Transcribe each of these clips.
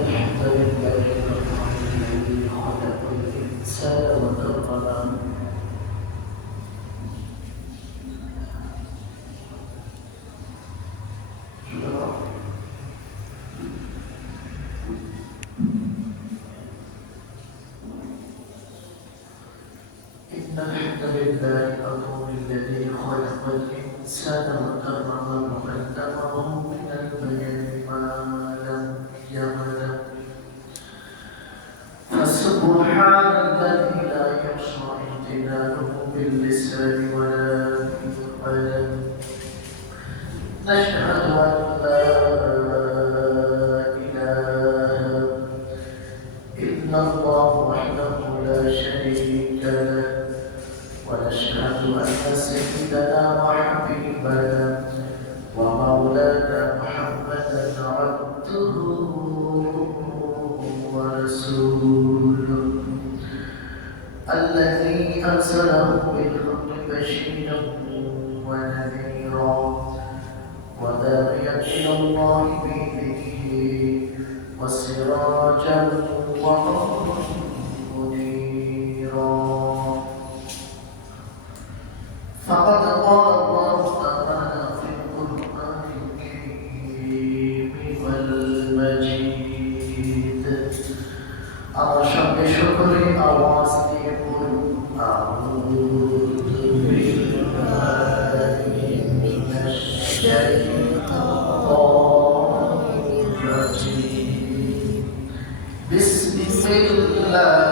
الحمد لله الذي خلق الإنسان وكرمه إن الحمد لله الذي خلق الإنسان وكرمه وقدمه من البيان ما لم يعلم فسبحان الذي لا يخشى امتنانه باللسان ولا بالقلم نشهد أن لا إله إلا الله وحده لا شريك له ونشهد أن سيدنا وحبيبنا ومولانا محمدا عبده ورسوله الذي أرسله بالحق بشيرا ونذيرا وداعيا إلى الله بإذنه وسراجا وقمرا منيرا فقد قال الله تعالى في القرآن الكريم والمجيد أرشد شكري أواصي أعوذ بالله من الشيطان الرجيم بسم الله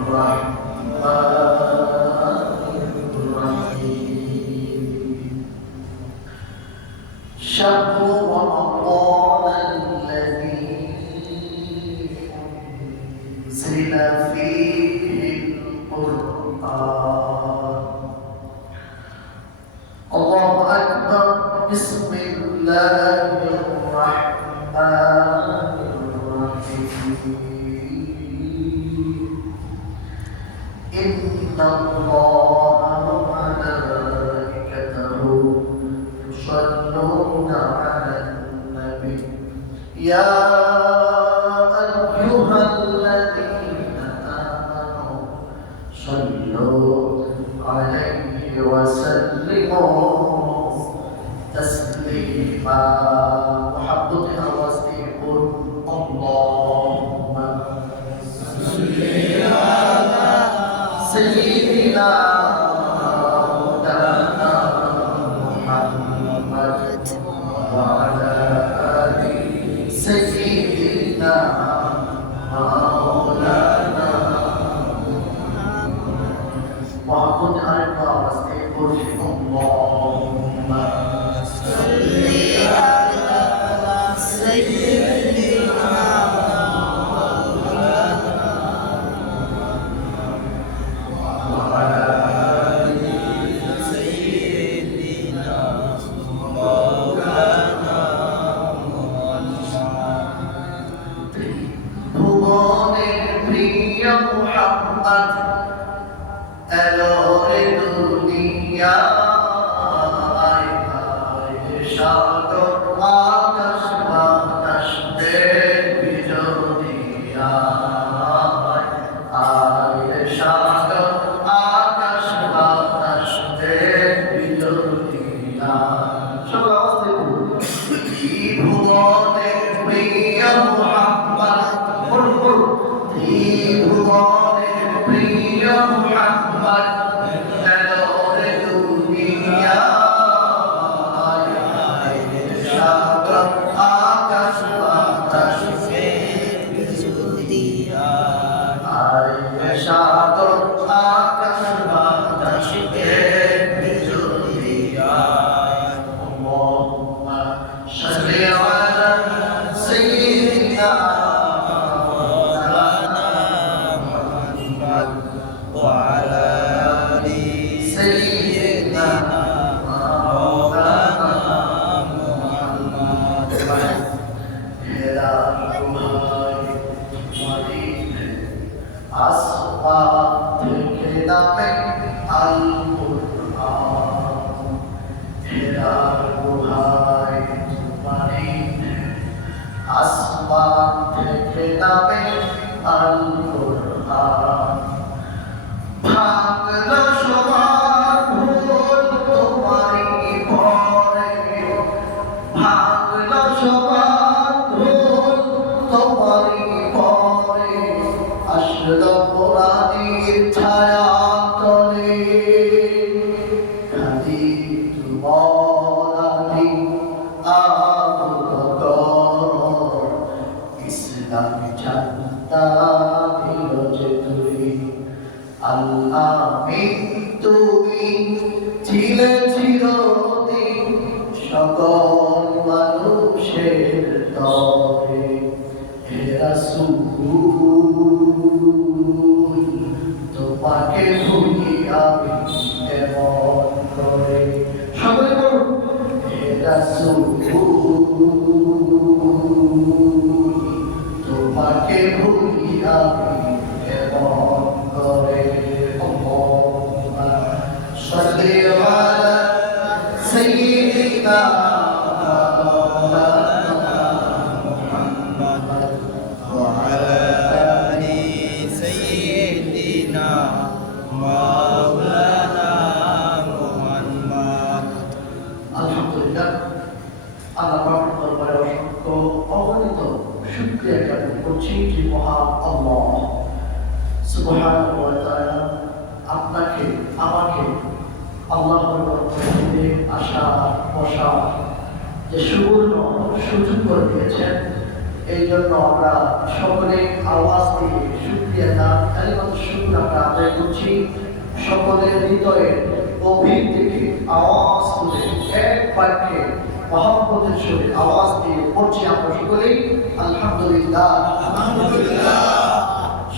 الرحمن شهر رمضان الذي أنزل فيه القرآن الله أكبر بسم الله الرحمن الرحيم إن الله وملائكته يصلون على النبي يا أيها الذين آمنوا صلوا عليه وسلموا تسليما وحبتها واستيقظ اللهم صل على سيدنا مولانا محمد وعلى آل سيدنا مولانا محمد وعبد أرقى واستيقظ اللهم মৌলানি Abubakar ইসলাম জানতা দিল যে তুই আল্লাহ তুমি ছিলে চিরদিন সকল মানুষের তরে হে রাসূল তোমাকে ভুলি আমি কেমন করে সকলে বলুন হে রাসূল তোমাকে ভুলি আমি কেমন করে সাল্লি আলা সাইয়্যিদিনা আপনাকে আমাকে আল্লাহর রহমতে আশা বসা যে সুবর্ণ সুযোগ করে দিয়েছেন এই জন্য আমরা সকলে আওয়াজ দিয়ে শুকরিয়া কালিমাত শুকর আমরা আদায় করছি সকলের হৃদয়ে গভীর থেকে আওয়াজ করে এক বাক্যে মহব্বতের সঙ্গে আওয়াজ দিয়ে পড়ছি আমরা সকলেই আলহামদুলিল্লাহ আলহামদুলিল্লাহ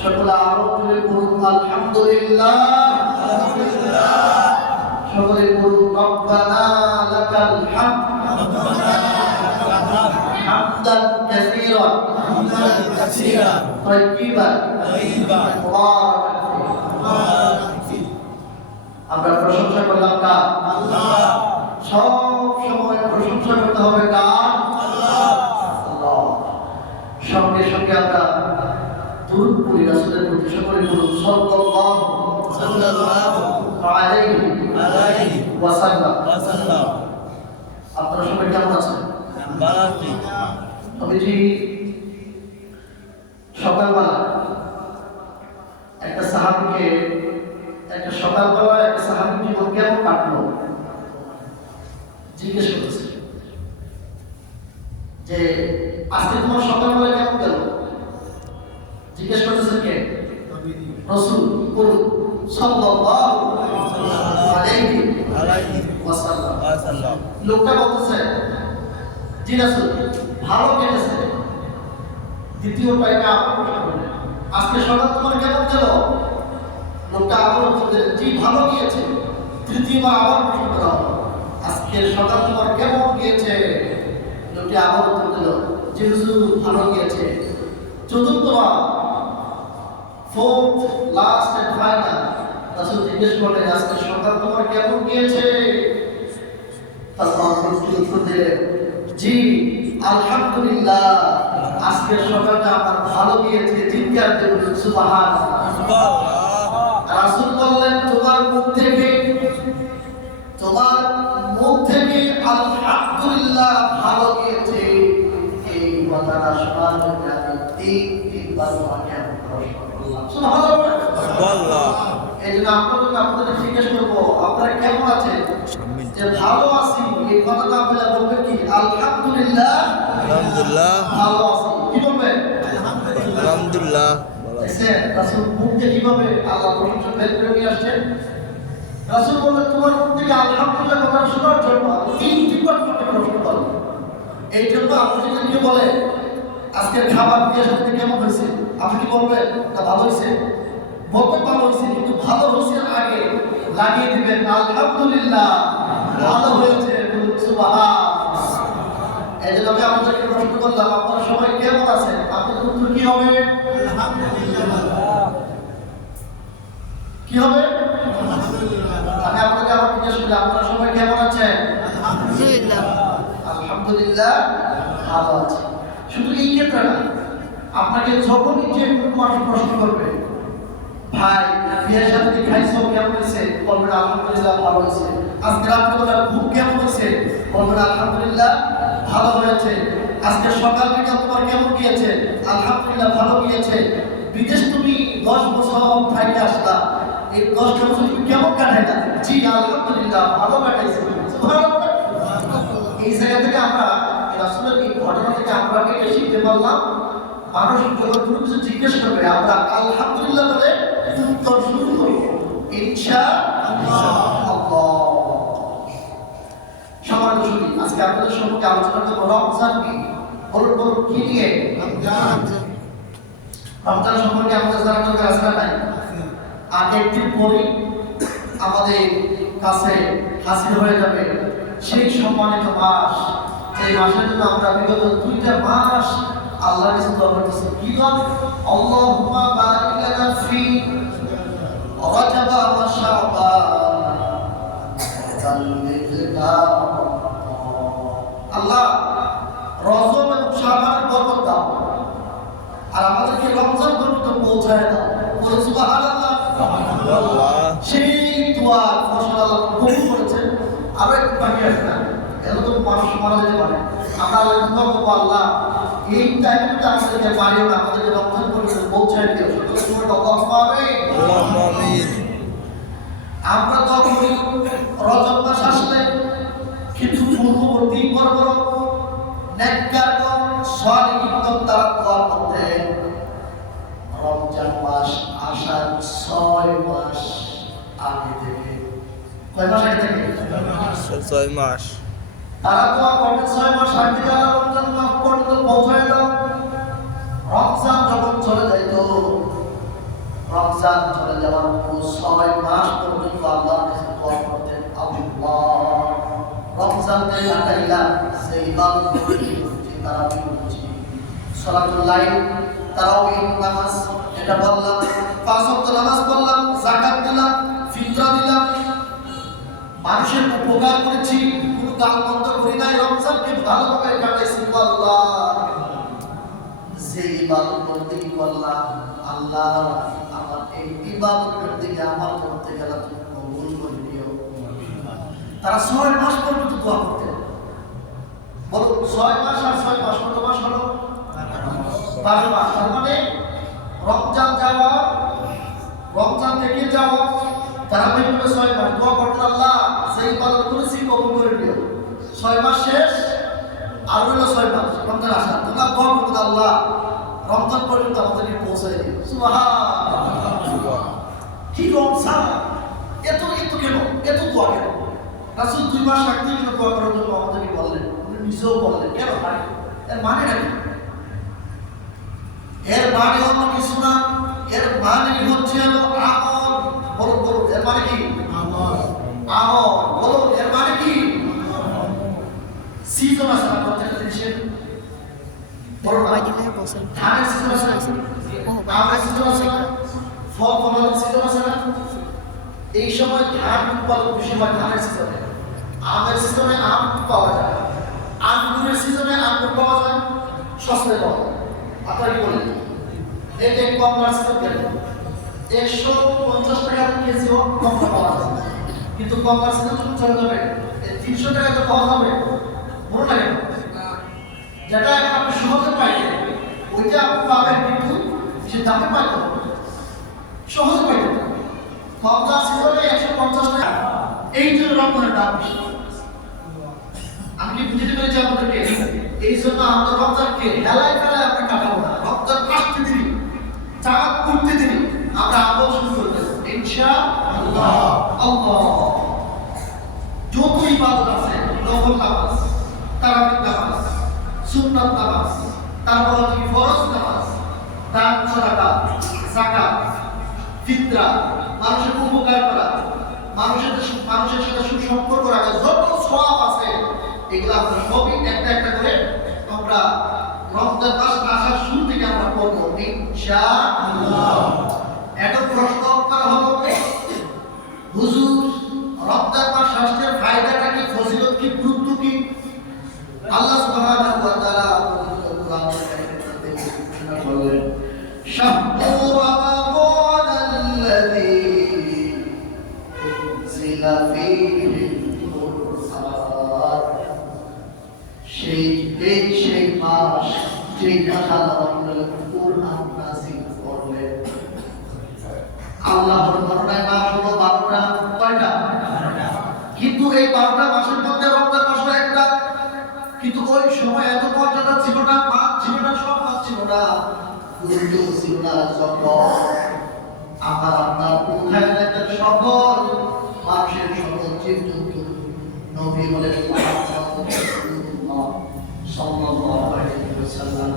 সকলে আরো তুলে পড়ুন আলহামদুলিল্লাহ আলহামদুলিল্লাহ সকলে পড়ুন রব্বানা লাকাল হামদ হামদান কাসীরান তাইয়িবান মুবারাকান ফি আমরা প্রশংসা করলাম কার আল্লাহ সব সময় প্রশংসা করতে হবে কার আল্লাহ আল্লাহ সঙ্গে সঙ্গে আমরা দুরূদ পড়ি রাসূলের প্রতি সকলে বলুন সাল্লাল্লাহু আলাইহি ওয়াসাল্লাম আপনারা সবাই কেমন আছেন আমি সকালবেলা একটা সাহাবীকে সকালবেলা একটা সাহাবী জীবন কেমন কাটলো জিজ্ঞেস করতেছে যে আজকে তোমার সকালবেলা কেমন গেল জিজ্ঞেস করতেছেন কে রাসূল সাল্লাল্লাহু আলাইহি ওয়াসাল্লাম লোকটা বলতেছে জি রাসূল ভালো কেটেছে দ্বিতীয় পাইটা আবার প্রশ্ন করলেন আজকে সকাল তোমার কেমন গেল লোকটা আবার বলতেছে জি ভালো গিয়েছে তৃতীয়বার আবার প্রশ্ন করা হলো আজকে সকাল তোমার কেমন গিয়েছে লোকটি আবার উত্তর দিল জি হুজুর ভালো গিয়েছে চতুর্থবার fourth last and final রাসূল জিজ্ঞেস করলেন আজকে সকাল তোমার কেমন গিয়েছে তারপর উত্তর দিলেন জি আলহামদুলিল্লাহ আজকে সকালটা আমার ভালো গিয়েছে চিৎকার দিয়ে সুবহানাল্লাহ রাসূল বললেন তোমার মুখ থেকে আলহামদুলিল্লাহ ভালো গিয়েছে এই কথাটা শোনার জন্য আমি তিনবার তোমাকে প্রশ্ন করলাম সুবহানাল্লাহ এই জন্য আপনাদের জিজ্ঞেস করবো আপনারা কেমন আছেন যে ভালো আছি এই কথাটা আপনারা বলবেন কি আলহামদুলিল্লাহ আলহামদুলিল্লাহ ভালো আছি কি বলবেন আলহামদুলিল্লাহ দেখেন রাসূল মুখ থেকে কিভাবে আল্লাহ প্রশংসা বের করে নিয়ে আসছেন রাসূল বললেন তোমার মুখ থেকে আলহামদুলিল্লাহ কথা শোনার জন্য তিনবার তোমাকে প্রশ্ন করব এই জন্য আপনি যদি কেউ বলে আজকের খাবার দিয়ে সাথে কেমন হয়েছে আপনি কি বলবেন না ভালো হয়েছে বলতে ভালো হয়েছে কিন্তু ভালো হয়েছে আগে লাগিয়ে দিবেন আলহামদুলিল্লাহ ভালো হয়েছে সুবহানাল্লাহ এই জন্য আমি আপনাদেরকে প্রশ্ন করলাম আপনারা সবাই কেমন আছেন আপনাদের উত্তর কি হবে আলহামদুলিল্লাহ কি হবে আলহামদুলিল্লাহ আমি আপনাদের আবার জিজ্ঞেস করি আপনারা সবাই কেমন আছেন আলহামদুলিল্লাহ আলহামদুলিল্লাহ ভালো আছি শুধু এই ক্ষেত্রে না আপনাকে যখনই যে মানুষ প্রশ্ন করবে ভাই বিয়ের সাথে খাইছো কেমন হয়েছে বলবেন আলহামদুলিল্লাহ ভালো হয়েছে আজকে রাত্রেবেলা ঘুম কেমন হয়েছে বলবেন আলহামদুলিল্লাহ ভালো হয়েছে আজকে সকাল বিকাল তোমার কেমন গিয়েছে আলহামদুলিল্লাহ ভালো গিয়েছে বিদেশ তুমি 10 বছর থাইকে আসলা এই 10 বছর তুমি কেমন কাটাইলা জি আলহামদুলিল্লাহ ভালো কাটাইছি সুবহানাল্লাহ পারলাম মানুষ যখন কোনো কিছু জিজ্ঞেস করবে আমরা আলহামদুলিল্লাহ বলে উত্তর শুরু করব ইনশাআল্লাহ। সবার শুনি আজকে আপনাদের সম্পর্কে আলোচনা করব রমজান কি। বলুন বলুন কি নিয়ে? রমজান সম্পর্কে আমাদের জানা দরকার আছে না নাই? আর একদিন পরে আমাদের কাছে হাসিল হয়ে যাবে সেই সম্মানিত মাস, যে মাসের জন্য আমরা বিগত 2টা মাস আল্লাহর কাছে দোয়া করতেছি। কি বল? আল্লাহুম্মা বারিক লানা ফি রাজাব ওয়া শাবান জাল্লিলনা। আল্লাহ রজব এবং শাবানের বরকত দাও আর আমাদেরকে রমজান পর্যন্ত পৌঁছায় দাও। বলুন সুবহানাল্লাহ। সেই দোয়া ফসল আল্লাহ কবুল করেছেন। আরো একটু বাকি আছে না, এত মানুষ মারা যেতে পারে। আমরা আল্লাহ করবো আল্লাহ এই টাইমটা আমাদেরকে পারিও না, আমাদেরকে রমজান পর্যন্ত পৌঁছায় দিও। আমরা তো করি রজব মাস আসলে কিছু পূর্ববর্তী বড় বড় নেককারগণ সালিহগণ তারা দোয়া করতেন রমজান মাস আসার 6 মাস আগে থেকে। কয় মাস আগে থেকে? 6 মাস। তারা দোয়া করতেন 6 মাস আগে থেকে রমজান মাস পর্যন্ত পৌঁছায় দাও। রমজান যখন চলে যাইত, রমজান চলে যাওয়ার পর 6 মাস পর্যন্ত আল্লাহর কাছে দোয়া করতেন আল্লাহ রমজানকে কাটাইলাম সেই ইবাদত করছি তারাবিহ করছি, সালাতুল লাইল, তারাবিহ নামাজ এটা বললাম, 5 ওয়াক্ত নামাজ পড়লাম, যাকাত দিলাম, ফিতরা দিলাম, মানুষের উপকার করেছি, কোনো কাজ বন্ধ করি নাই, রমজানকে ভালোভাবে কাটাইছি। আল্লাহ যে ইবাদত করতে করলাম আল্লাহ আমার এই ইবাদতের দিকে আমার করতে গেলে তুমি কবুল করে দিও। তারা 6 মাস পর্যন্ত দোয়া করতেন। বলো 6 মাস আর 6 মাস কত মাস হলো? 12 মাস। তার মানে রমজান যাওয়া, রমজান থেকে যাওয়া, তারা বলবে 6 মাস দোয়া করতেন আল্লাহ সেই ইবাদত করেছি কবুল করে দিও। 6 মাস শেষ আর হলো 6 মাস রমজান আসা, তোমরা দোয়া করতেন আল্লাহ রমজান পর্যন্ত আমাদেরকে পৌঁছায় দিও। সুবহানাল্লাহ। কি রমজান এত এত কেন, এত দোয়া কেন? রাসূল 2 মাস আগে থেকে দোয়া করার জন্য আমাদেরকে বললেন, উনি নিজেও বললেন। কেন ভাই? এর মানে কি? এর মানে অন্য কিছু না, এর মানে হচ্ছে আমল। বলো বলো এর মানে কি? আমল। আমল বলো এর মানে কি? সিজন আছে না প্রত্যেকটা জিনিসের। বলো না ধানের সিজন আছে না, আমের সিজন আছে না, ফল ফলানোর সিজন আছে না। এই সময় ধান উৎপাদন বেশি হয় ধানের সিজনে, আমের সিজনে আম পাওয়া যায়, আঙ্গুরের সিজনে আঙ্গুর পাওয়া যায়, সস্তায় পাওয়া যায়। আপনারা কি বলেন? এই যে কমলার সিজন কেন 150 টাকা কেজিও কমলা পাওয়া যায়, কিন্তু কমলার সিজন যখন চলে যাবে 300 টাকা তো পাওয়া যাবে। মনে লাগে যেটা এখন আপনি সহজে পাইলেন ওইটা আপনি পাবেন, কিন্তু সে দামে পাইতে হবে, সহজে পাইতে। কমলা সিজনে 150 টাকা, এই জন্য রমজানের দাম বেশি। আমি কি বুঝতে পেরেছি আপনাদেরকে? এই জন্য আমরা রমজানকে হেলায় ফেলায় আমরা কাটাবো না। রমজান আসতে দিন, চাঁদ করতে দিন, আমরা আমল শুরু করতে ইনশাআল্লাহ। আল্লাহ যত ইবাদত আছে, নফল নামাজ, তারাবিহ নামাজ, সুন্নাত নামাজ, তারপর হচ্ছে ফরজ নামাজ, দান সাদাকা, যাকাত, ফিতরা, মানুষের উপকার করা, মানুষের সাথে সুসম্পর্ক রাখা, যত সওয়াব আছে এগুলো আমরা সবই একটা একটা করে আমরা রমজান মাস আসার শুরু থেকে আমরা করব ইনশাআল্লাহ। এখন প্রশ্ন করা হবে, হুজুর রমজান মাস আসলে ফায়দাটা কি, ফজিলত কি, গুরুত্ব কি? আল্লাহ সুবহানাহু ওয়া তাআলা কোরআনে বলেন, শাহরু রমাদানাল্লাযী উনজিলা ফীহিল কুরআন। সেই মাস যেই মাসে আল্লাহ কুরআন নাযিল করলেন। আল্লাহর গণনায় মাস হলো 12টা। কয়টা? কিন্তু এই 12টা মাসের মধ্যে রমজান মাস একটা। কিন্তু ওই সময় এত মর্যাদা ছিল না, মাস ছিল না, সব আল্লাহ যখন আমার আপনার উঠায় রাখেন সকল মানুষের সকল জীবজন্তু নবী বলেন সাল্লাল্লাহু আলাইহি ওয়াসাল্লাম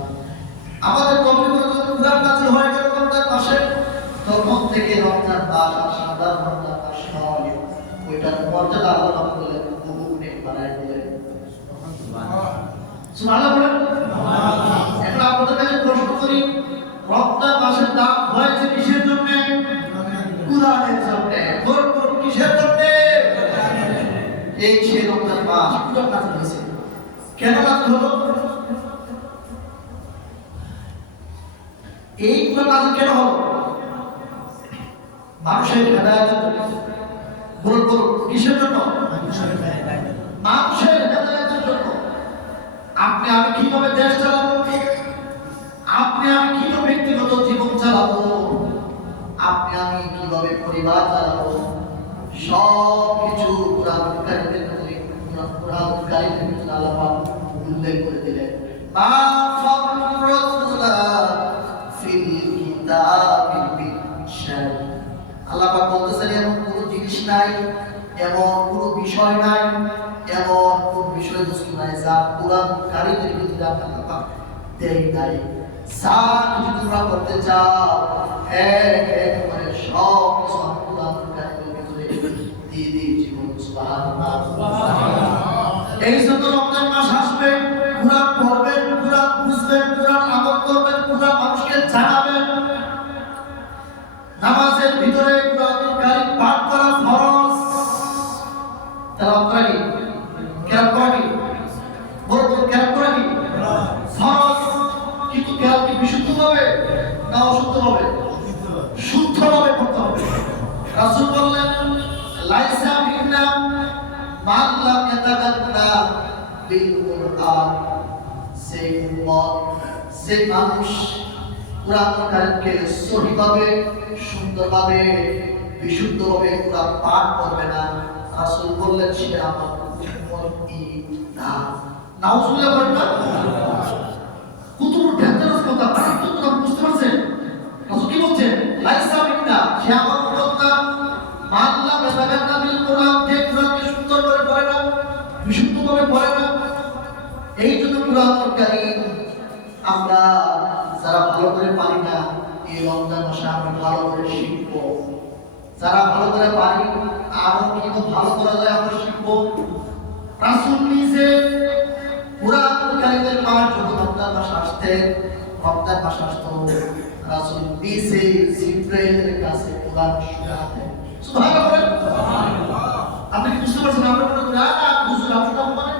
আমাদের নবী বলেন কুরআন নাযিল হয়ে গেল রমজান মাসে তখন থেকে রমজান মাস আর শাবান রমজান মাস হয় ওইটার মর্যাদা আল্লাহ বলেন বহু গুণে বাড়ায় দিলেন সুবহানাল্লাহ বলেন এখন আপনাদের কাছে প্রশ্ন করি রমজান মাসের নাম হয়েছে কিসের জন্য কুরআনের জন্য বরকত কিসের জন্য এই সেই রমজান মাস কুরআন নাযিল হয়েছে কেন নাযিল হলো এই কুরআন নাযিল কেন হলো মানুষের হেদায়েতের জন্য বরকত কিসের জন্য মানুষের হেদায়েতের জন্য আপনি আমি কিভাবে দেশ চালাবো আপনি আমি কিভাবে ব্যক্তিগত জীবন চালাবো আপনি আমি কিভাবে পরিবার চালাবো সব কিছু কোরআন কারিমের ভিতরে আল্লাহ পাক উল্লেখ করে দিলেন মা ফাররাতনা ফিল কিতাবি মিন শাই আল্লাহ পাক বলতেছেন এমন কোনো জিনিস নাই এমন কোনো বিষয় নাই এমন কোন বিষয়বস্তু নাই যা কোরআন কারিমের ভিতরে আল্লাহ পাক দেয় নাই যা কিছু তোমরা করতে চাও এক করে সব কিছু কোরআন কারিমের ভিতরে দিয়ে দিয়েছি সুবহানাল্লাহ এই জন্য রমজান মাস আসবে কোরআন পড়বেন কোরআন বুঝবেন কোরআন আমল করবেন কোরআন মানুষকে জানাবেন নামাজের ভিতরে কোরআন কারীম পাঠ করা ফরজ তেলাওয়াত করা কি কেরাত করা কি বলবো কেরাত করা কি ফরজ কিন্তু কেরাত কি বিশুদ্ধভাবে না অশুদ্ধভাবে শুদ্ধভাবে পড়তে হবে রাসূল বললেন লাইসা মিন্না মান লাম ইয়াতাকাল্লা বিল কুরআন সেই উম্মত সেই মানুষ কোরআন কারীমকে সহিভাবে সুন্দরভাবে বিশুদ্ধভাবে কোরআন পাঠ করবে না রাসূল বললেন সে আমার উম্মতি না নাউজুবিল্লাহ বলেন না কত বড় ডেঞ্জারাস কথা আপনি তো বুঝতে পারছেন রাসূল কি বলছেন লাইসা মিন্না সে আমার উম্মত না মান লাম ইয়াতাকাল্লা বিল কুরআন যে কোরআনকে সুন্দর করে পড়ে না বিশুদ্ধভাবে পড়ে না এই জন্য কোরআন কারীম আমরা যারা ভালো করে পারি না এই রমজান মাসে আমরা ভালো করে শিখবো যারা ভালো করে পারি আরো কিভাবে ভালো করা যায় আমরা শিখবো রাসূল নিজে কোরআন কারীমের পাঠ যখন রমজান মাস আসতে রমজান মাস আসতো রাসূল নিজে জিবরাইলের কাছে কোরআন শোনাতেন সুবহানাল্লাহ আপনি কি বুঝতে পারছেন আমরা মনে করি বুঝুন আপনারা মানে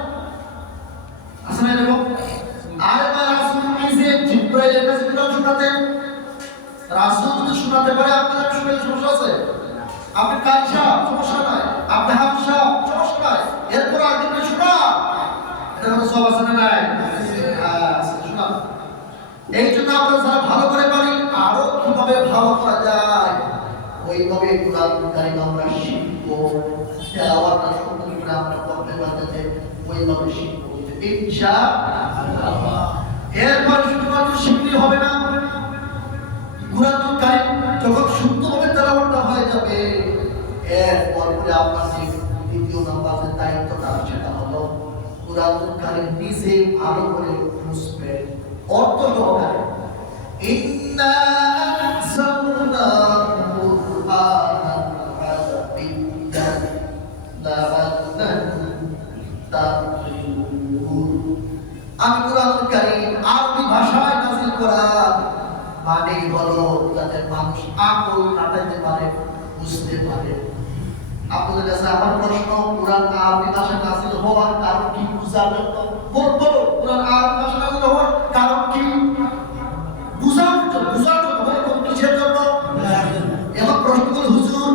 আসলে এরকম আরেকবার রাসূল নিজে জিবরাইলের কাছে কোরআন শোনাতেন রাসূল যদি শোনাতে পারে আপনারা শুনলে সমস্যা আছে আপনি কাঁচা সমস্যা নাই আপনি হাফসা সমস্যা নাই এরপর আরেকদিন শোনা এটা কোনো সব আছে না নাই শোনা এই জন্য আমরা যারা ভালো করে পারি আরো কিভাবে ভালো করা যায় ওইভাবে কোরআন কারীম আমরা শিখবো তেলাওয়াতটা সুন্দর করে আমরা করতে পারতে ওইভাবে শিখবো ইনশাআল্লাহ এরপর শুধুমাত্র শিখলেই হবে না কোরআন কারীম যখন শুদ্ধভাবে তেলাওয়াতটা হয়ে যাবে এরপর পরে আপনার যে দ্বিতীয় নাম্বারের দায়িত্বটা সেটা হলো কোরআন কারীম নিজে ভালো করে বুঝবে অর্থ সহকারে ইন্না আনসালনাহু কুরআনান আরাবিয়্যান লাআল্লাকুম তা'কিলুন আমি কোরআন কারীম আরবি ভাষায় নাযিল করা মানে হলো যাতে মানুষ আকল কাটাইতে পারে বুঝতে পারে আপনাদের কাছে আমার প্রশ্ন কোরআন আরবি ভাষায় নাযিল হওয়ার কারণ কি বুঝার জন্য বলবো কোরআন আরবি ভাষায় নাযিল হওয়ার কারণ কি বুঝার জন্য কোন কিসের জন্য এমন প্রশ্ন করে হুজুর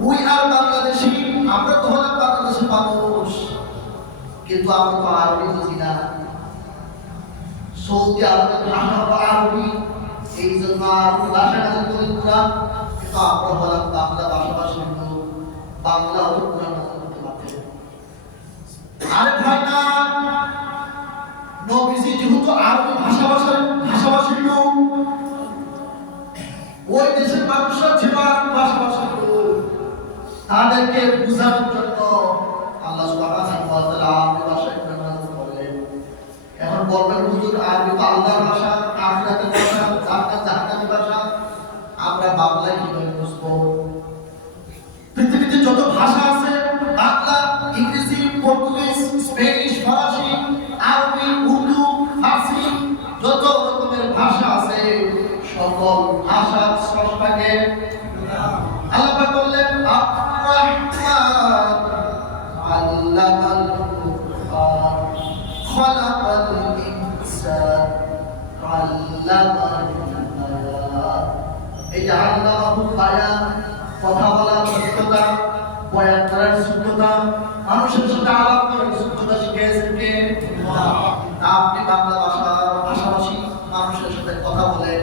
উই আর বাংলাদেশী আমরা তো হলাম বাংলাদেশের মানুষ কিন্তু আমরা তো আরবি বুঝি না সৌদি আরবের ভাষা হলো আরবি এই জন্য আরবি ভাষা নাযিল করে কোরআন কিন্তু আমরা হলাম বাংলা ভাষাভাষী লোক বাংলা হলো কোরআন নাযিল করতে পারতেন আরে ভাই না নবীজি যেহেতু আরবি ভাষাভাষী লোক ওই দেশের মানুষরা ছিল আরবি ভাষাভাষী লোক, তাদেরকে বোঝানোর জন্য আল্লাহ সুবহানাহু ওয়া তাআলা আরবি ভাষায় কোরআন নাযিল করলেন। এখন বলবেন হুজুর আরবি তো আল্লাহর ভাষা, আখিরাতের ভাষা, জান্নাত জাহান্নামের ভাষা, আমরা বাংলায় কিভাবে বুঝবো? পৃথিবীতে যত ভাষা আছে, বাংলা, ইংরেজি, পর্তুগিজ, স্পেনিশ, ফরাসি, আরবি, উর্দু, ফার্সি, যত রকমের ভাষা আছে, সকল ভাষার স্রষ্টাকে আল্লাহ পাক বললেন আর-রাহমান আল্লামাল কুরআন খালাকাল ইনসান আল্লামাহুল বায়ান। এই যে আল্লামাহুল বায়ান, কথা বলার যোগ্যতা, বয়ান করার যোগ্যতা, মানুষের সাথে আলাপ করার যোগ্যতা শিখিয়েছেন কে? আপনি বাংলা ভাষাভাষী মানুষের সাথে কথা বলেন,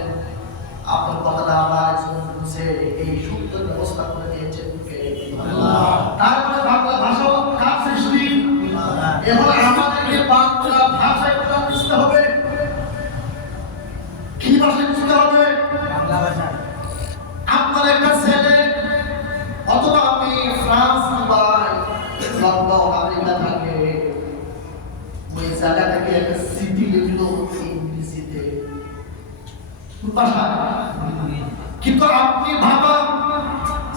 আপনার কথাটা আবার বুঝে এই সুন্দর ব্যবস্থা করে দিয়েছেন কে? তার মানে বাংলা ভাষা কার সৃষ্টি? এখন আমাদেরকে বাংলা ভাষায় কথা বুঝতে হবে। কি ভাষায় বুঝতে হবে? বাংলা ভাষা। আপনার একটা ছেলে অথবা আপনি ফ্রান্স বা লন্ডন আমেরিকা থাকে, ওই জায়গাটাকে একটা সিটি লিখলো ইংরেজিতে, ভাষা, কিন্তু আপনি ভাবা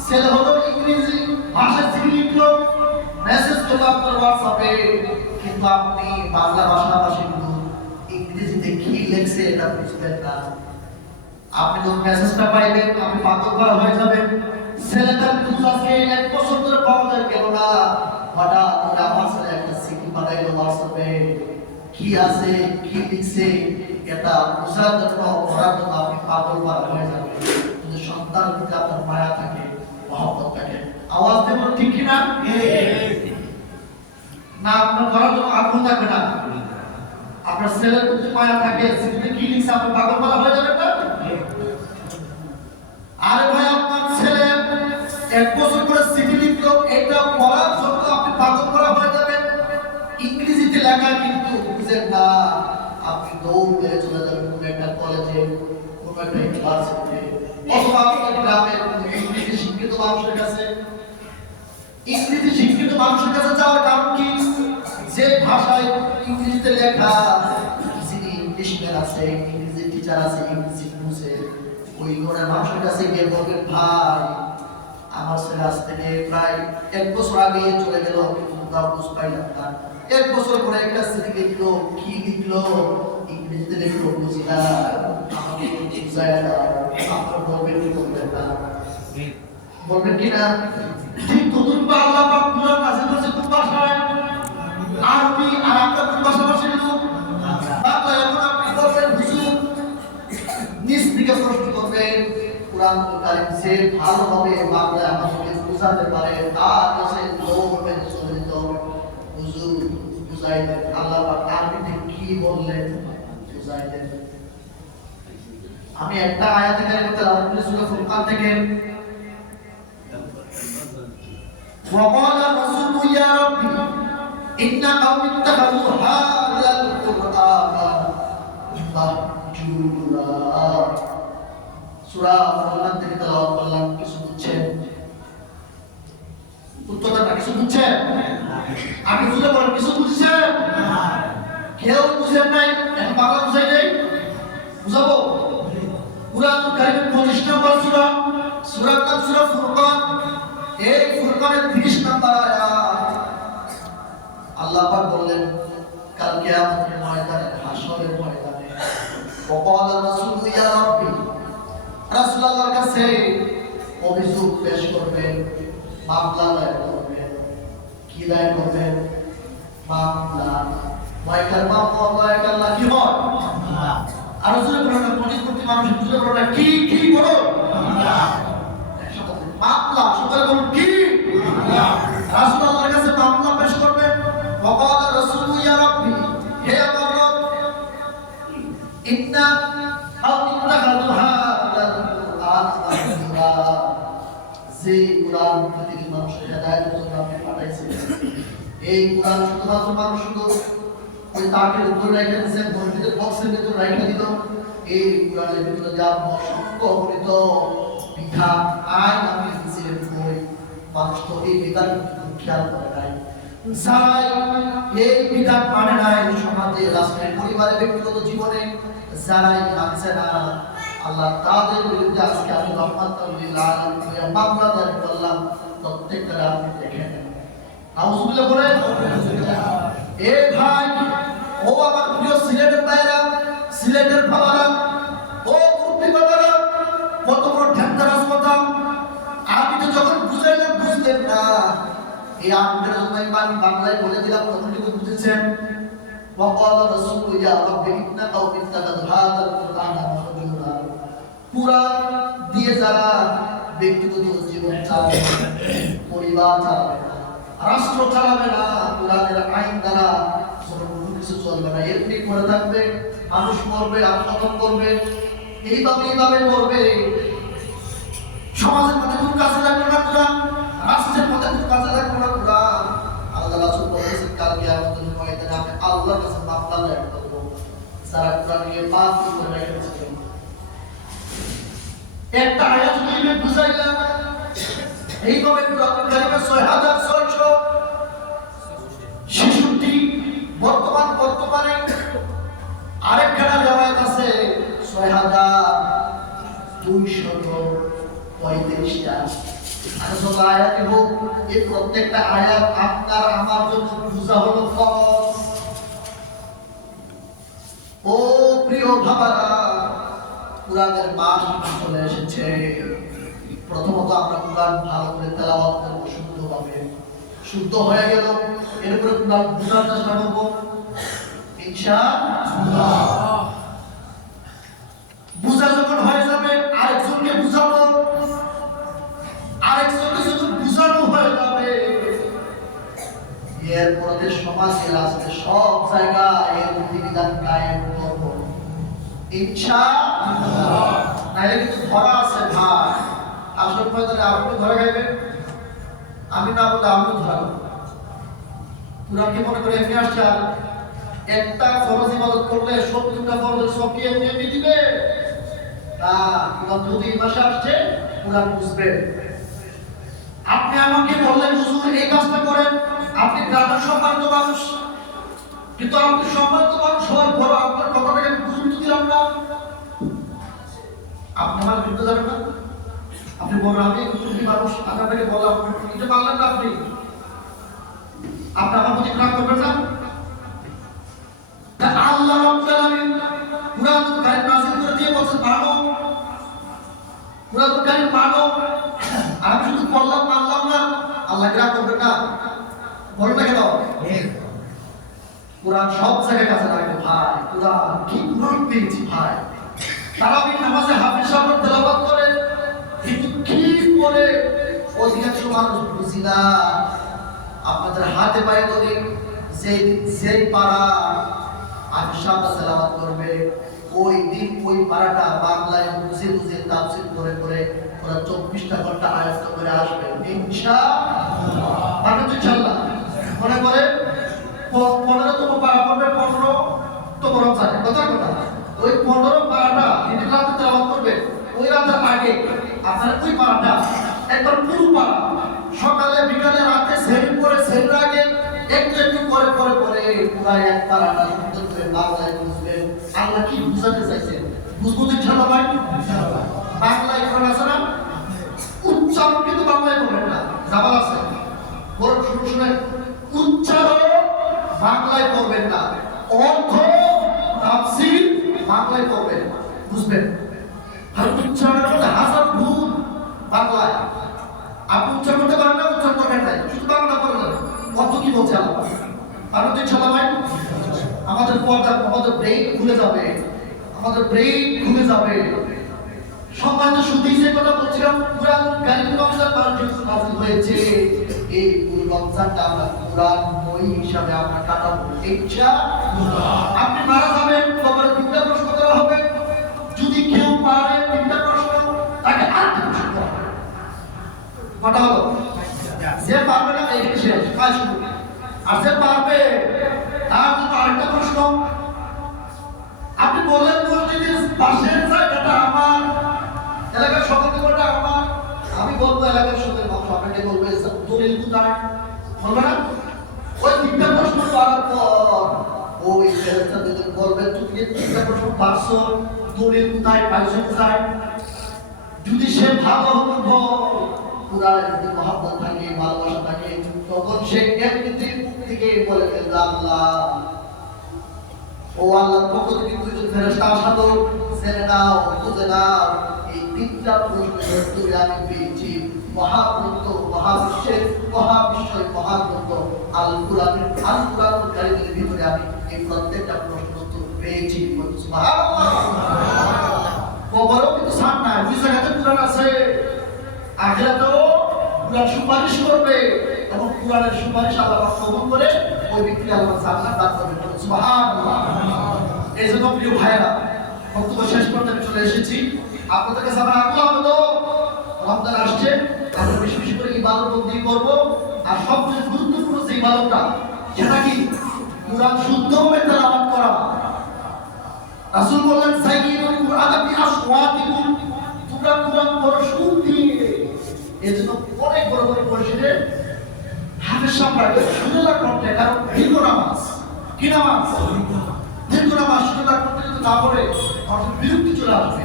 ছেলে হলো ইংরেজি ভাষা সিটি লিখলো, মেসেজ করলো আপনার হোয়াটসঅ্যাপে, কিন্তু আপনি বাংলা ভাষাভাষী ইংরেজিতে কি লিখছে এটা বুঝবেন না। আপনি যখন মেসেজটা পাইবেন আপনি পাগল করা হয়ে যাবেন। ছেলেটার আজকে 1 বছর ধরে পাওয়া যায় গেল না, হঠাৎ করে আমার ছেলে একটা সিটি পাঠাইলো হোয়াটসঅ্যাপে, কি আছে কি লিখছে এটা বোঝার জন্য পড়ার জন্য আপনি পাগল করা হয়ে যাবেন। যদি সন্তানের প্রতি আপনার মায়া থাকে, মহব্বত থাকে, আওয়াজ দেব ঠিক কিনা? না আপনার করার জন্য আগ্রহ থাকবে না। আপনার ছেলের প্রতি মায়া থাকে, সিটিতে কি লিখছে আপনি পাগল করা হয়ে যাবেন না? আরে ভাই আপনার ছেলে 1 বছর করে সিটি লিখলো, এটা পড়ার জন্য আপনি পাগল করা হয়ে যাবেন। ইংরেজিতে লেখা কিন্তু বুঝেন না, আপনি দৌড় মেরে চলে যাবেন কোনো একটা কলেজে, কোনো একটা ইউনিভার্সিটিতে, অথবা আপনার গ্রামের ইংরেজি শিক্ষিত মানুষের কাছে। ইংরেজি শিক্ষিত মানুষের কাছে যাওয়ার কারণ কি? যে ভাষায় ইংরেজিতে লেখা, যিনি ইংলিশ ম্যান আছে, ইংরেজি টিচার আছে, ইংরেজি বুঝে, ওই ঘরের মানুষের কাছে গিয়ে বলবেন ভাই আমার ছেলে আজ থেকে প্রায় 1 বছর আগে চলে গেল, কিন্তু তার বুঝ পাইলাম না। 1 বছর পরে একটা সিটি লিখলো, কি লিখলো? ইংরেজিতে লিখলো, বুঝি না, আমাকে বুঝায় না। আপনারা বলবেন কি বলবেন না? বলবেন কি না? ঠিক তদুর পর আল্লাহ পাক কুরআন নাযিল করেছে কোন ভাষায়? আরবি। আর আমরা কোন ভাষাভাষীর লোক? বাংলা। এখন আপনি বলবেন হুজুর নিজ থেকে প্রশ্ন করবেন, কুরআন কারীম যে ভালোভাবে বাংলায় আমাদেরকে বোঝাতে পারে তার কাছে দৌড়বেন, চলে যেতে হবে। হুজুর বুঝাই দেন, আল্লাহ পাক আরবিতে কি বললেন বুঝাই দেন। আমি একটা আয়াতে কারিমা তেলাওয়াত করি সূরা ফুরকান থেকে। وقال الرسول يا ربي إن قوم اتخذوا هذا القرآن مهجورا। সূরা ফুরকান থেকে তেলাওয়াত করলাম, কিছু বুঝছেন? উত্তরটা না, কিছু বুঝছেন? আমি বুঝলে বলেন কিছু বুঝছেন? কেউ বুঝেন নাই? এখন বাংলা বুঝাই নেই, বুঝাবো। কুরআনুল কারীমের 25 নম্বর সূরা, সূরার নাম সূরা ফুরকান। এই ফুরকানের 30 নম্বর আয়াত আল্লাহ পাক বললেন কাল কিয়ামতের ময়দানে, হাসরের ময়দানে, وقال الرسول يا ربي, রাসূল আল্লাহর কাছে অভিযোগ পেশ করবেন, মামলা দায়ের করবেন। কি দায়ের করবেন? মামলা। ওয়াইকার মামলা আল্লাহ কি হয়? মামলা। আর রাসূলের বলেন প্রতি মানুষের বুঝে বলেন কি কি বলো? মামলা। মামলা। সবাই বলুন কি? মামলা। রাসূল আল্লাহর কাছে মামলা পেশ করবেন। وقال الرسول يا ربي, হে আমার রব, ইন্না আও ইত্তাখাযু হাযাল কুরআন মাহজুরা, যে কুরআন পৃথিবীর মানুষের হেদায়েতের জন্য আপনি পাঠাইছেন, এই কুরআন শুধুমাত্র মানুষ শুধু ওই তাকের উপর রেখে দিয়েছেন, মসজিদের বক্সের ভিতর রেখে দিল, এই কোরআনের ভিতরে যা অসংখ্য অগণিত বিধান আইন আমি দিয়েছিলেন বই, মানুষ তো এই বিধান খেয়াল করে নাই। যারাই এই বিধান মানে নাই, সমাজে, রাষ্ট্রে, পরিবারে, ব্যক্তিগত জীবনে যারাই মানছে না, আল্লাহ তাদের বিরুদ্ধে আজকে আমি রহমাতুল লিল আলামিন মামলা দায়ের করলাম। প্রত্যেকটা আপনি দেখেন, নাউজুবিল্লাহ বলে এ ভাই, ও আমার প্রিয় সিলেটের ভাইরা, সিলেটের বাবারা, ও মুরব্বি বাবারা, কত বড় ঢাকারাজ কথা। আমি তো যখন বুঝাইলাম বুঝলেন না, এই আনন্দের জন্য আমি বাংলায় বলে দিলাম, তখন কিন্তু বুঝেছেন। وقال رسول يا رب إن قوم اتخذوا هذا القرآن مهجورا। কুরআন দিয়ে যারা ব্যক্তিগত জীবন চালাবে, পরিবার চালাবে না, রাষ্ট্র চালাবে না, কুরআনের আইন দ্বারা কোনো কিছু চলবে না, এমনি করে থাকবে, মানুষ মরবে, আত্মহত্যা করবে, এইভাবে করবে। সমাজের মধ্যে কোনো কাজে লাগবে না কুরআন, রাষ্ট্রের মধ্যে কোনো কাজে লাগবে না কুরআন। আল্লাহ রাসূল বলেছেন কাল কিয়ামতের ময়দানে আমি আল্লাহর কাছে মামলা দায়ের করব যারা কুরআন নিয়ে বাতিল করে রেখেছে। একটা আয়াত নিয়ে বুঝাইলাম, এইভাবে কুরআনুল কারীমের ৬৬৬ বর্তমানে আরেকখানা রিওয়ায়াত আছে ৬২৩৫টা। আর যত আয়াতই হোক, এই প্রত্যেকটা আয়াত আপনার আমার জন্য বুঝা হলো ফরজ। ও প্রিয় ভাবারা, কুরআনের মাস চলে এসেছে। প্রথমত আমরা কুরআন ভালো করে তেলাওয়াত করব, শুদ্ধভাবে। শুদ্ধ হয়ে গেল, এরপরে কুরআন বুঝার চেষ্টা করব ইনশাআল্লাহ। বুঝা যখন হয়ে যাবে, আরেকজনকে বুঝাবো, আরেকজনকে যখন বুঝানো হয়ে যাবে, এরপরে সমাজে, রাষ্ট্রে, সব জায়গায় এর বিধিবিধান কায়েম করব ইনশাআল্লাহ। নাইলে কিন্তু ধরা আছে ভাই, আসল ময়দানে আপনি ধরা খাইবেন, আমি না বলে আপনি ধরা। কুরআনকে মনে করে এমনি আসছে, একটা ফরজ ইবাদত করলে ৭০টা ফরজের সব কি এমনি দিবে না। কুরআন যদি এই ভাষা আসছে, কুরআন বুঝবে। আপনি আমাকে বললেন হুজুর এই কাজটা করেন, আপনি গ্রামের সম্মানিত মানুষ, কিন্তু আপনি সম্মানিত মানুষ হওয়ার পর আপনার কথাটাকে আমি গুরুত্ব দিলাম না, আপনি আমার বিরুদ্ধে যাবেন না। আপনি বলবেন আমি মুসলিম মানুষ, আপনাকে বললাম, এটা পারলেন না, আপনি আমার প্রতি রাগ করবেন না। আল্লাহ রাব্বুল আলামিন কুরআনুল কারীম নাযিল করে দিয়ে বলছেন মানো, কুরআনুল কারীম মানো। আমি শুধু বললাম মানলাম না, আল্লাহ রাগ করবেন না, বলেন না কেন? কুরআন সব জায়গায় কাজে লাগে ভাই। কুরআন কি কুরআন পেয়েছি ভাই। তারাবির নামাজে হাফেজ সাহেব তেলাওয়াত করে, কিন্তু কি করে অধিকাংশ মানুষ বুঝি না। আপনাদের হাতে পায়ে ধরে যেই পাড়া হাফেজ সাহেব তেলাওয়াত করবে, ওই দিন ওই পাড়াটা বাংলায় বুঝে তাফসীর করে ওরা ২৪টা ঘন্টা আয়াত করে আসবে ইনশাআল্লাহ। মানে তো ইনশাআল্লাহ মনে করে ১৫তম পারা পড়বে, ১৫তম রমজানে, কথা ওই ১৫ পারাটা তিনি রাতে তেলাওয়াত করবে, ওই রাতের আগে আপনার ওই পারাটা একবার পুরো পারা সকালে বিকালে রাতে সেরিং করে, সেরিং আগে একটু করে পুরো এক পারাটা সুন্দর করে বাংলায় বুঝবেন। আল্লাহ কি বুঝাতে চাইছেন বুঝবো তো ইনশাআল্লাহ ভাই। ইনশাআল্লাহ বাংলায় কোরআন আছে না, উচ্চারণ কিন্তু বাংলায় করবেন না, জাবাল আছে, বড় শুনে উচ্চারণ বাংলায় করবেন না, অর্থ তাফসীর বাংলায় করবেন, বুঝবেন। আর উচ্চারণ করতে হাজার ভুল বাংলায়। আপনি উচ্চারণ করতে পারেন না, উচ্চারণ করবেন না, শুধু বাংলা করবেন, অর্থ কি বলছে আল্লাহ। কারণ তো ইনশাআল্লাহ ভাই আমাদের পর্দা, আমাদের ব্রেইন খুলে যাবে, আমাদের ব্রেইন খুলে যাবে। সম্মানিত সুধী, যে কথা বলছিলাম, কুরআন কারীম রমজান মাস নাযিল হয়েছে, এই পুরো রমজানটা আমরা কুরআন বই হিসাবে আমরা কাটাবো ইনশাআল্লাহ। আপনি মারা যাবেন, কবরে ৩টা প্রশ্ন করা হবে, যদি কেউ পারে ৩টা প্রশ্ন, তাকে আরেকটা প্রশ্ন করা হবে। কথা হলো, যে পারবে না এই শেষ কাজ শুরু, আর যে পারবে তার জন্য আরেকটা প্রশ্ন। আপনি বললেন মসজিদের পাশে দলিল কোথায় বলবে না? ওই তিনটা প্রশ্ন করার পর ওই ফেরেশতা যদি বলবে তুমি যে তিনটা প্রশ্ন পারছো দলিল কোথায় পাইছো কোথায়, যদি সে ভালো হতো কুরআনের প্রতি মহব্বত থাকে ভালোবাসা থাকে তখন সে এমনিতে মুখ থেকে বলে ফেলবে আল্লাহ ও আল্লাহর পক্ষ থেকে দুইজন ফেরেশতা আসাদো জেনে নাও বুঝে নাও এই তিনটা প্রশ্নের উত্তরে আমি পেয়েছি মহাগ্রন্থ মহাবিশ্বের মহাবিশ্বয় মহাগ্রন্থ আল কুরআনের কারিমের ভিতরে আমি এই প্রত্যেকটা প্রশ্ন উত্তর পেয়েছি। সুবহানাল্লাহ। কবরও কিন্তু সান নাই, ওই জায়গাতে কুরআন আছে, আখিরাতেও কুরআন সুপারিশ করবে এবং কুরআনের সুপারিশ আল্লাহ কবুল করে ওই ব্যক্তিকে আল্লাহ জান্নাত দান করবে। সুবহানাল্লাহ। এই জন্য প্রিয় ভাইরা বক্তব্য শেষ করতে চলে এসেছি। আপনাদের কাছে আমার আগ্রহ হলো রমজান আসছে, আমরা বেশি বেশি করে ইবাদত বন্দি করব, আর সবচেয়ে গুরুত্বপূর্ণ যে ইবাদতটা সেটা কি কুরআন শুদ্ধভাবে তেলাওয়াত করা। রাসূল বললেন সাইয়্যিদুল কুরআন বিআসওয়াতিকুম, তোমরা কুরআন পড়ো সুর দিয়ে। এজন্য অনেক বড় বড় পরিষদে হাফেজ সাহেবরা সুন্দর কণ্ঠে, কারণ দীর্ঘ নামাজ কি নামাজ দীর্ঘ নামাজ সুন্দর কণ্ঠে যদি না পড়ে অর্থাৎ বিরক্তি চলে আসবে।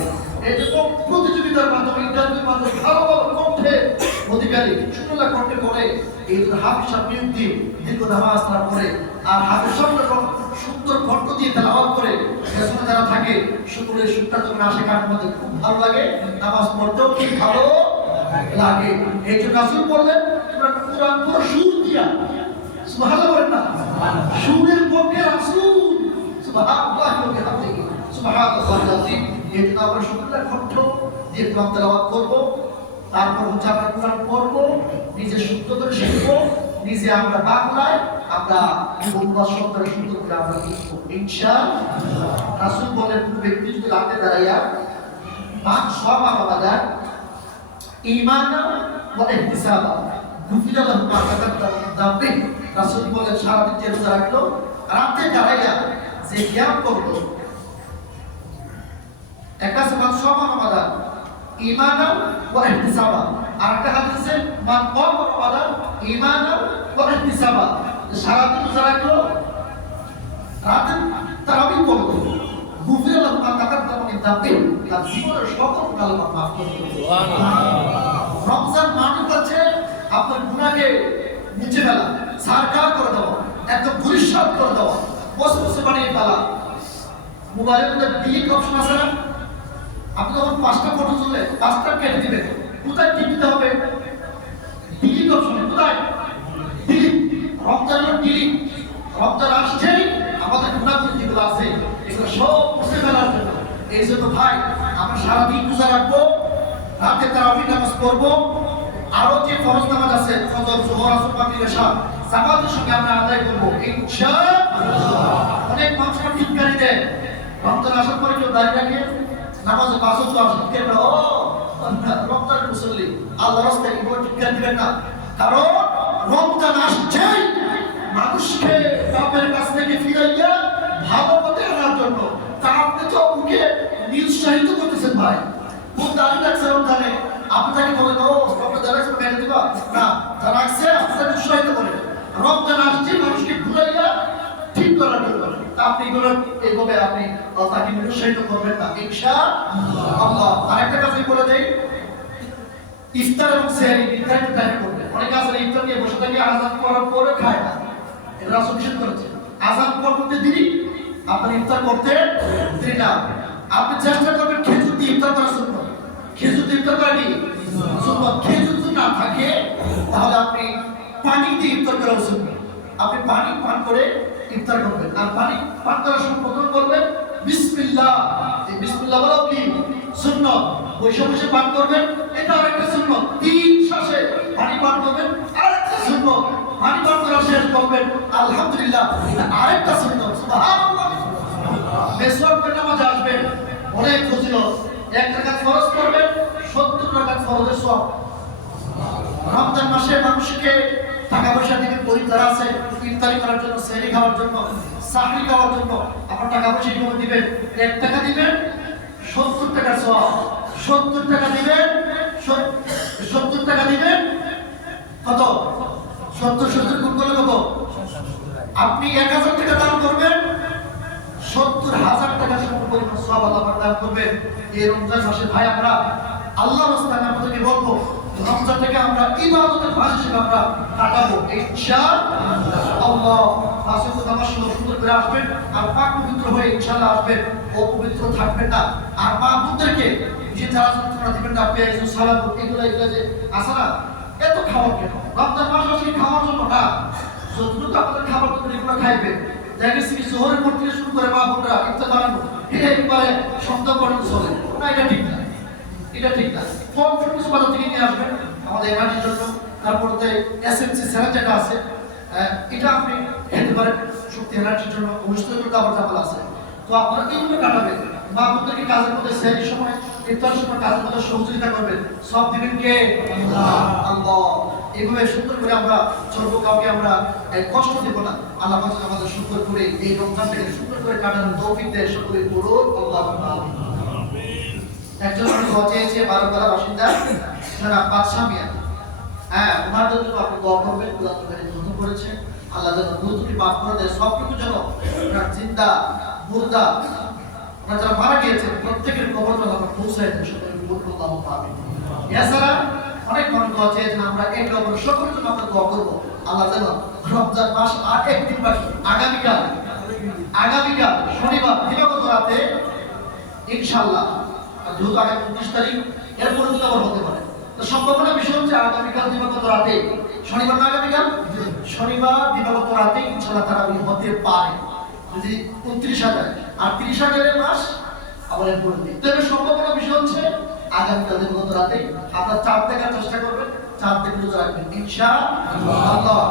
এই যে প্রতিযোগিতার মাধ্যমে ইন্টারভিউর মাধ্যমে ভালো ভালো কণ্ঠে অধিকারী সুন্দর কণ্ঠে পড়ে এই জন্য হাফেজ সাহেব বিরক্তি দীর্ঘ নামাজ তারা পড়ে, আর হাফেজ সাহেবরা সুন্দর কণ্ঠ দিয়ে তেলাওয়াত করে পেছনে যারা থাকে শুকুরের সুরটা যখন আসে কানের মধ্যে খুব ভালো লাগে, নামাজ পড়তেও খুব ভালো লাগে। এই জন্য রাসূল বললেন তোমরা কুরআন পড়ো সুর দিয়া। সুবহানাল্লাহ বলেন না, সুরের পক্ষে রাসূল সুবহানাল্লাহ বলে আপনি সুবহানাল্লাহ আযীম। এই জন্য আমরা সুন্দর কণ্ঠ দিয়ে কোরআন তেলাওয়াত করব, তারপর হচ্ছে আমরা কোরআন পড়ব, নিজে শুদ্ধ করে শিখব, নিজে আমরা বাংলায় আমরা অনুবাদ শব্দটা সুন্দর করে আমরা লিখব ইনশাআল্লাহ। রাসূল বলেন কোন ব্যক্তি যদি রাতে দাঁড়াইয়া মান সামা বাদার ঈমানা ওয়া ইহতিসাবা গুফিরা লাহু মা তাকাদ্দাম মিন যামবি, রাসূল বলেন সারাদিন যে রোজা রাখলো রাতে দাঁড়াইয়া যে কিয়াম করলো, একটা মান সামা বাদার ঈমানা ওয়া ইহতিসাবা, আর একটা হাদিসে মান কামা বাদার ঈমানা ওয়া ইহতিসাবা, সারাদিন রোজা রাখলো রাতে তারাবি করলো গুফিরা লাহু মা তাকাদ্দাম মিন যামবি, তার জীবনের সকল গুনাহ আল্লাহ মাফ করে দেবেন। সুবহানাল্লাহ। রমজান মানে হচ্ছে আপনার গুনাহকে মুছে ফেলা, সারকার করে দেওয়া, একদম পরিষ্কার করে দেওয়া, মসমসে বানিয়ে ফেলা। মোবাইলের মধ্যে ডিলিট অপশন আছে না, আপনি যখন 5টা ফটো তুললে 5টা কেটে দিবেন, কোথায় টিপ দিতে হবে? ডিলিট অপশনে। কোথায়? ডিলিট। রমজানের ডিলিট। রমজান আসছেই আমাদের গুনাহগুলো যেগুলো আছে এগুলো সব মুছে ফেলার জন্য। এই জন্য ভাই আমরা সারাদিন রোজা রাখবো, রাতে তারাবি নামাজ পড়বো, আরো যে ফরজ নামাজ আছে ফজর যোহর আসর মাগরিব এশা জামাতের সঙ্গে আমরা আদায় করবো ইনশাআল্লাহ। অনেক মানুষ টিটকারি দেয়, রমজান আসার পরে কেউ দাঁড়িয়ে রাখে নামাজে পাঁচক তো আসে কেন ও রমজানের মুসল্লি আল্লাহর রাস্তায় কি বলে টিটকারি দিবেন না? কারণ রমজান আসছেই মানুষকে পাপের কাছ থেকে ফিরাইয়া ভালো পথে আনার জন্য। তা আপনি তো ওকে নিরুৎসাহিত করতেছেন ভাই। কোন দাঁড়িয়ে রাখছে রমজানে আপনি তাকে বলেন ও আপনার দাঁড়াচ্ছে কেটে দিবা না, যা রাখছে আপনাকে উৎসাহিত করে। রমজান আসছে মানুষকে ঘুরাইয়া ঠিক করার জন্য, তা আপনি এগুলো এইভাবে আপনি তাকে নিরুৎসাহিত করবেন না ইনশাআল্লাহ। আরেকটা কাজ বলে দেই, ইফতার এবং সেহরি নির্ধারিত টাইমে করবেন। অনেকে আছে ইফতার নিয়ে বসে থাকে, আযান করার পরে খায় না, এটা রাসূল নিষেধ করেছে। আযান করতে দেরি, আপনি ইফতার করতে দেরি না। আপনি চেষ্টা করবেন খেজুর দিয়ে ইফতার করা সুন্নাত। খেজুর দিয়ে ইফতার করা কি সুন্নাত? খেজুর যদি না থাকে তাহলে আপনি পানি দিয়ে ইফতার করা সুন্নাত। আপনি পানি পান করে ইফতার করবেন, আর পানি পান করার সময় প্রথমে বলবেন বিসমিল্লাহ। এই বিসমিল্লাহ বলা কি সুন্নাত। বসে বসে পান করবেন, এটা আরেকটা সুন্নাত। 3 শ্বাসে পানি পান করবেন, আরেকটা সুন্নাত। পানি পান করা শেষ করবেন আলহামদুলিল্লাহ, এটা আরেকটা সুন্নাত। সুবহানাল্লাহ। মেসওয়াক করে নামাজ আসবেন, অনেক ফজিলত। 1 রাকাত ফরজ করবেন, 70 রাকাত ফরজের সওয়াব। রমজান মাসে মানুষকে টাকা পয়সা দিবেন, গরিব যারা আছে ইফতারি করার জন্য, সেহরি খাওয়ার জন্য, সাহরি খাওয়ার জন্য আপনার টাকা পয়সা কিভাবে দিবেন? 1 টাকা দিবেন 70 টাকার সওয়াব, 70 টাকা দিবেন 70 টাকা দিবেন কত 70 গুণ করলে কত? আপনি 1000 টাকা দান করবেন, 70,000 টাকা সম্পূর্ণ সওয়াব আল্লাহ দান করবেন। এই রমজান মাসে ভাই আমরা আল্লাহর রাস্তায় আপনাদেরকে বলবো, রমজানটাকে আমরা ইবাদতের মাস হিসেবে আমরা কাটাবো ইনশাআল্লাহ। মাসে তো নামাজ সুন্দর করে আসবেন আর পাক পবিত্র হয়ে ইনশাআল্লাহ আসবেন, অপবিত্র থাকবেন না। আর মা বোনদেরকে যে যারা তোমরা দিবেন না পেঁয়াজ সালাদ এগুলো যে আসে না, এত খাবার কেন? রমজান মাস আসলে খাওয়ার জন্য না, যতটুকু আপনাদের খাবার তো এগুলো খাইবেন। দেখা গেছে কি জোহরের পর থেকে শুরু করে মা বোনরা ইফতার বানানো এটা একবারে সন্ধ্যা পর্যন্ত চলে না, এটা ঠিক না, এটা ঠিক না। কম কিছু বাজার থেকে নিয়ে আসবেন আমাদের এনার্জির জন্য। তারপরে এসএমসি স্যালাড যেটা আছে এটা আপনি খেতে পারেন শক্তি এনার্জির জন্য। অনুষ্ঠানের জন্য আবার চাপাল আছে, তো আপনারা এইগুলো কাটাবেন। মা বোনদেরকে কাজের মধ্যে সেই সময় ইফতারের সময় কাজের মধ্যে সহযোগিতা করবেন, সব দিবেন কে? আল্লাহ। এইভাবে সুন্দর করে আমরা চলবো, কাউকে আমরা কষ্ট দেব না। আল্লাহ আমাদের সুন্দর করে এই রমজানটাকে সুন্দর করে কাটানোর তৌফিক দেয়। সকলে বলুন আল্লাহুম্মা আমিন। একজন দোয়া চেয়েছে বারোপাড়া বাসিন্দা যারা বাদশা মিয়া, ওনাদের জন্য আপনি দোয়া করবেন। যত্ন করেছে আল্লাহ যেন ভুল ত্রুটি মাফ করে দেয়, সবটুকু যেন ওনার জিন্দা মুর্দা ওনারা যারা মারা গিয়েছেন প্রত্যেকের কবর আমরা পৌঁছায় দেন। সকলে বলুন আল্লাহুম্মা আমিন। এছাড়া অনেক মানুষ দোয়া চেয়েছেন, আমরা একে অপরের সকলের জন্য আমরা দোয়া করবো। আল্লাহ যেন রমজান মাস আর একদিন বাকি, আগামীকাল শনিবার দিবাগত রাতে ইনশাআল্লাহ, যেহেতু আগামী 29 তারিখ, এরপরে তো আবার হতে পারে, তো সম্ভাবনা বিষয় হচ্ছে আগামীকাল দিবাগত রাতে, শনিবার না আগামীকাল শনিবার দিবাগত রাতে ইনশাআল্লাহ তারাবি হতে পারে। যদি 29,000 আর 30,000 মাস আবার এরপরে দিন, তবে সম্ভাবনা বিষয় হচ্ছে আগামীকাল দিবাগত রাতে। আপনারা 4 দেখার চেষ্টা করবেন, 4 দেখে রোজা রাখবেন ইনশাআল্লাহ।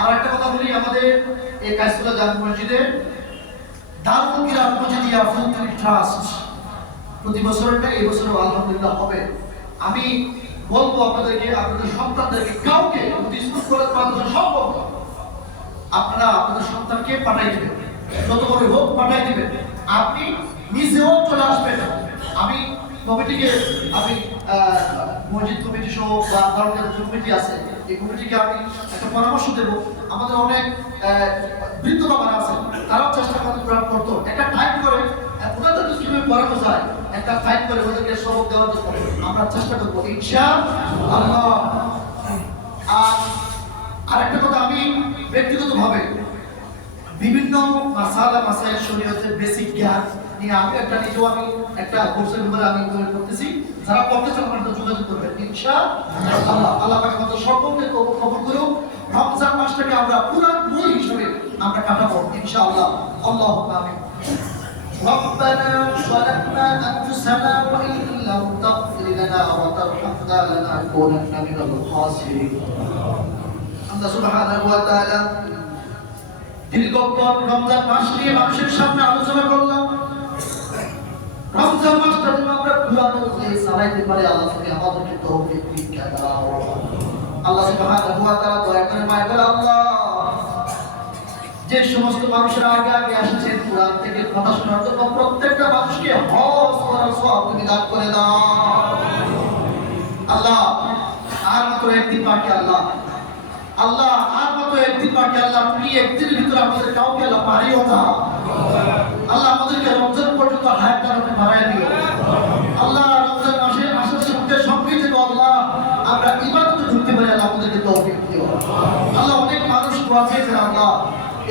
আর একটা কথা বলি, আমাদের এই কাইসুল্লাহ জামে মসজিদে দারুল কিরাত মসজিদিয়া ফুলতলি ট্রাস্ট প্রতি বছরটা এই বছরও আলহামদুলিল্লাহ হবে। আমি বলবো আপনাদেরকে, আপনাদের সন্তানদেরকে কাউকে যদি স্কুল কলেজ মাদ্রাসা সম্ভব আপনারা আপনাদের সন্তানকে পাঠাই দেবেন, যত বড় হোক পাঠাই দেবেন। আপনি নিজেও চলে আসবেন। আমি কমিটিকে, আমি মসজিদ কমিটি সহ বা ধর্মের যে কমিটি আছে এই কমিটিকে আমি একটা পরামর্শ দেবো। আমাদের অনেক বৃদ্ধ বাবারা আছে, তারাও চেষ্টা করতো একটা টাইম করে ওনাদেরকে কিভাবে পড়ানো যায়, একটা টাইম করে ওদেরকে সবক দেওয়ার জন্য আমরা চেষ্টা করবো ইনশাআল্লাহ। আর একটা কথা, আমি ব্যক্তিগতভাবে বিভিন্ন মাসাইল শরীয়তের বেসিক জ্ঞান নিয়ে আমি একটা কোর্সের ব্যাপারে আমি করতেছি। যারা করতে চান আমার সাথে যোগাযোগ করবেন ইনশাআল্লাহ। আল্লাহ পাক আমাদের সকলকে কবুল করুন। রমজান মাসটাকে আমরা পুরান বই হিসেবে আমরা কাটাবো ইনশাআল্লাহ। আল্লাহুম্মা আমিন। ربنا ظلمنا أنفسنا وإن لم تغفر لنا وترحمنا لنكونن من الخاسرين। আল্লাহ সুবহানাহু ওয়া তাআলা দীর্ঘক্ষণ রমজান মাস নিয়ে মানুষের সামনে আলোচনা করলাম। রমজান মাসটা যেন আমরা পুরানো যে চালাইতে পারি, আল্লাহ থেকে আমাদেরকে তৌফিক দাও। আল্লাহ সুবহানাহু ওয়া তাআলা দয়া করে মায়া করে আল্লাহ, যে সমস্ত মানুষেরা আগে আগে আসছেন কোরআন থেকে কথা শোনার জন্য, প্রত্যেকটা মানুষকে হজ করার সওয়াব তুমি দান করে দাও আল্লাহ। আর মাত্র একদিন বাকি আল্লাহ, আর মাত্র একদিন বাকি আল্লাহ। তুমি একদিনের ভিতরে আমাদের কাউকে আল্লাহ পারিও না আল্লাহ। আমাদেরকে রমজান পর্যন্ত হায়াত দানকে বাড়ায় দিও আল্লাহ। রমজান মাসে আসার সাথে সঙ্গে যে আল্লাহ আমরা ইবাদতে ঢুকতে পারি, আল্লাহ আমাদেরকে তৌফিক দিও আল্লাহ। অনেক মানুষ দোয়া চেয়েছেন আল্লাহ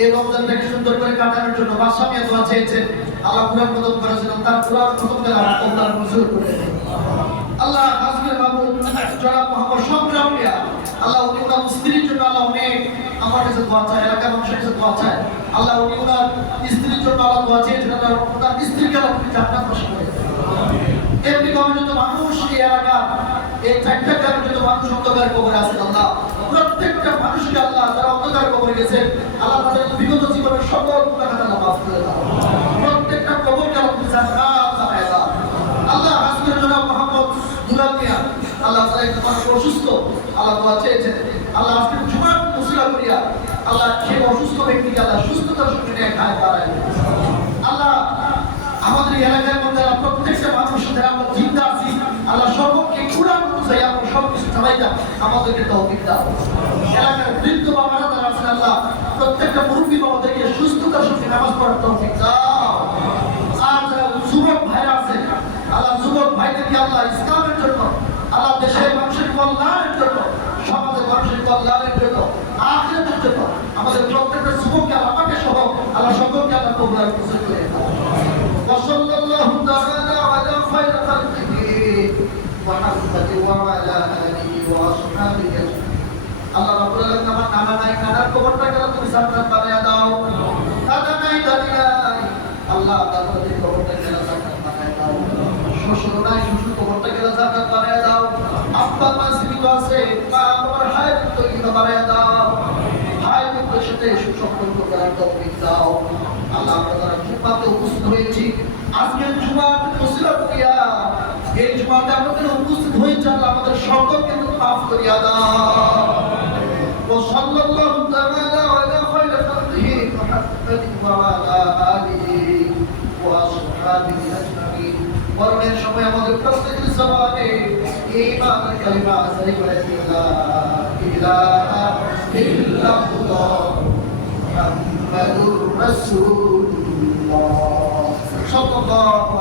এই রমজানটাকে সুন্দর করে কাটানোর জন্য। বাদশা মিয়া দোয়া চেয়েছেন, আল্লাহ কুরআন খতম করেছিলেন, তার কুরআন খতম করে আল্লাহ মঞ্জুর করে দেন আল্লাহ। আজকের বাবু জনাব মোহাম্মদ সংগ্রাম মিয়া, আল্লাহ উনি ওনার স্ত্রীর জন্য আল্লাহ অনেক আমার কাছে দোয়া চায়, এলাকার মানুষের কাছে দোয়া চায় আল্লাহ। উনি ওনার স্ত্রীর জন্য আল্লাহ দোয়া চেয়েছেন, আল্লাহ ওনার স্ত্রীকে আল্লাহ তুমি জান্নাত নসিব করে দেন। এমনি ভাবে যত মানুষ এই এলাকা, এই 4টা গ্রামের যত মানুষ অন্ধকার কবরে আছেন আল্লাহ, প্রত্যেকটা মানুষকে আল্লাহ যারা অন্ধকার কবরে গেছেন আল্লাহ তাদের বিগত জীবনের সকল গুনাহ আল্লাহ মাফ করে দাও। প্রত্যেকটা কবরকে আল্লাহ তুমি জান্নাত বানায় দাও আল্লাহ। আজকের জনাব মোহাম্মদ দুলাল মিয়া, আল্লাহ তাআলা একটু মানুষ অসুস্থ, আল্লাহ দোয়া চেয়েছেন আল্লাহ। আজকে জুমার মুসিলা করিয়া আল্লাহ সেই অসুস্থ ব্যক্তিকে আল্লাহ সুস্থতার সঙ্গে নিয়ে খায় বাড়ায় আল্লাহ। আমাদের এলাকার মধ্যে প্রত্যেকটা মানুষ যারা আমরা জিন্দা আছি আল্লাহ সকলকে কুরআন অনুযায়ী আমরা সব কিছু ভাইজান আমাদেরকে তৌফিক দাও। এলাকার বৃদ্ধ বাবারা যারা আছেন আল্লাহ প্রত্যেকটা মুরব্বী বাবাদেরকে সুস্থতার সঙ্গে নামাজ পড়ার তৌফিক দাও। আর যারা যুবক ভাইরা আছে আল্লাহ যুবক ভাইদেরকে আল্লাহ ইসলামের জন্য, আল্লাহ দেশের মানুষের কল্যাণের জন্য, সমাজের মানুষের কল্যাণের জন্য, আখিরাতের জন্য আমাদের প্রত্যেকটা যুবককে আমাকে সহ আল্লাহ সকলকে আল্লাহ কবুল আর কবুল করে দাও। ওয়াসাল্লাল্লাহু তাআলা আলা খায়রি খালকিহি মুহাম্মাদ ওয়া আলা আলিহি ওয়া আসহাবিহি আজমাইন। আল্লাহ রাব্বুল আলামিন আমার নানা নাই নানার কবরটাকে তুমি জান্নাত বানায়া দাও। দাদা নাই দাদি নাই আল্লাহ তাদের কবরটাকে জান্নাত বানায়া দাও। শ্বশুর নাই শ্বশুর কবরটাকে জান্নাত বানায়া দাও। আব্বা মা জীবিত আছে মা আমার হায়াত তৈরি বানায়া দাও। হায়াতের সাথে সুসম্পর্ক করার তৌফিক দাও। আল্লাহ আমরা যারা জুমাতে উপস্থিত হয়েছি আজকের জুমার ফজিলত দিয়া এই জুমাতে আমাদের উপস্থিত হয়েছে আল্লাহ আমাদের সকলকে তুমি মাফ করিয়া দাও। ওয়াসাল্লাল্লাহু তাআলা আলা খায়রি খালকিহি মুহাম্মাদিন ওয়া আলা আলিহি ওয়া আসহাবিহি আজমাইন। মরণের সময় আমাদের প্রত্যেকের জবানে ঈমানের কালিমা জারি করে লা ইলাহা ইল্লাল্লাহ মুহাম্মাদুর রাসূলুল্লাহ সাল্লাল্লাহু